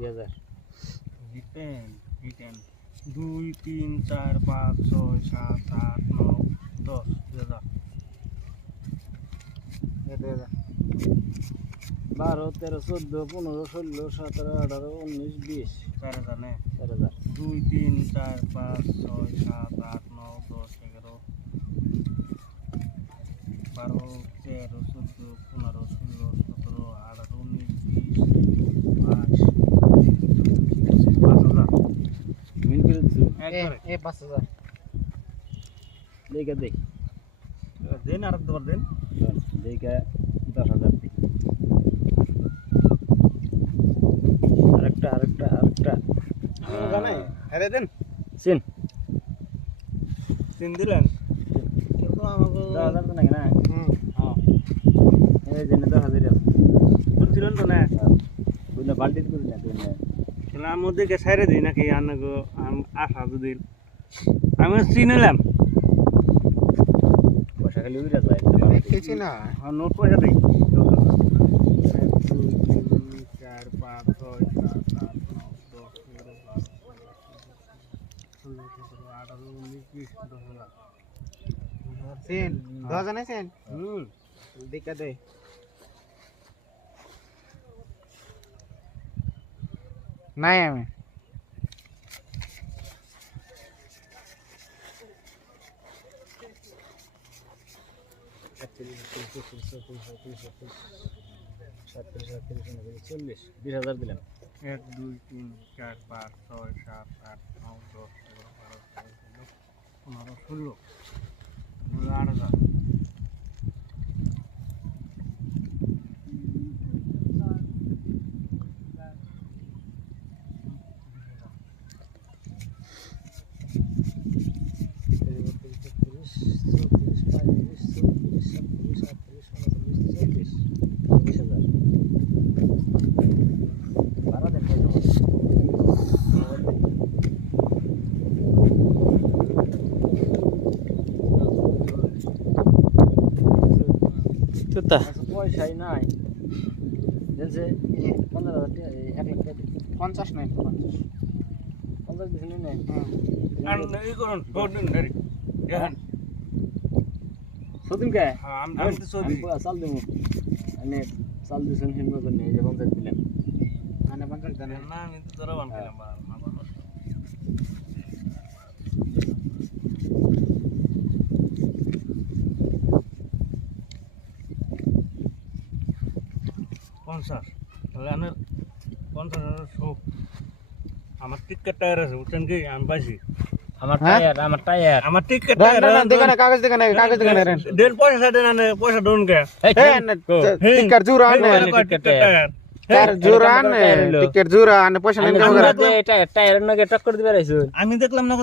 দুই হাজার। Written written দুই তিন চার পাঁচ ছয় সাত আট নয় দশ দুই হাজার। দুই হাজার। বারো তেরো চোদ্দ পনেরো ষোলো সতেরো আঠারো উনিশ বিশ। চার হাজার নে। চার হাজার। দুই তিন চার পাঁচ ছয় সাত আট নয় দশ এগারো। বারো তেরো চোদ্দ পনেরো ষোলো সতেরো আঠারো উনিশ বিশ বাইশ পঁচিশ পাঁচ হাজার মিন করে দিচ্ছি একবারে এ পাঁচ হাজার দেখে দেখ দেন আর একবার দেন দেখে দশ হাজার দিই আরেকটা আরেকটা আরেকটা জানাই হেরে দেন সিন তিন দিলেন কিন্তু আমাকে দশ হাজার তো নাকি না হুম হ্যাঁ এই জন্য দশ হাজারই আছে বলছিলেন তো না বুঝলে বাল্টি করে না তুই না খেলার মধ্যে কে সাইরে দিই নাকি? আনাগো আশা যদি আমি চিনিলাম পয়সা খালি উড়ে যায় কিছু না। নোট পয়সা দিই। চার পাঁচ ছয় সাত আট নয় দশ এগারো বারো ষোলো সতেরো আঠারো উনিশ বিশ দশ হাজার সেন দশ জানে সেন? হুম। দেখা দে। নাই আমি। চল্লিশ এক দুই চার ছয় ষোলো আট হাজার চল্লিশ হাজার ভাড়া দেন কত? তুতা আচ্ছা, পয়সাই নাই। দেখছে পনেরো হাজার টাকা এই এক লাখ টাকা দিন। পঞ্চাশ নাই পঞ্চাশ। পঞ্চাশ দিন নেই? এই সদিন কে? হ্যাঁ, আমি তো চাল দিব আমি চাল দিয়েছেন হিমা করে নিয়ে যে পঞ্চাশ দিলেন। মানে পঞ্চাশ জানে না আমি তো তোরা বান খেলাম পঞ্চাশ। তাহলে আমার পঞ্চাশ হাজার সব। আমার টিকিট টায়ার আছে বুঝছেন কি? আমি পাইছি। আমার? টায়ার আমার টায়ার। আমার টিকিট দেন দেন কাগজ দেখা কাগজ দেখা দেন। পয়সা দেন আনে পয়সা দেন কে? টিকেট জুরা আনে। Ticket tyre? তার জুরা আনে টায়ার হলো। টিকেট জুরা আনে পয়সা নেন আমি দেখলাম না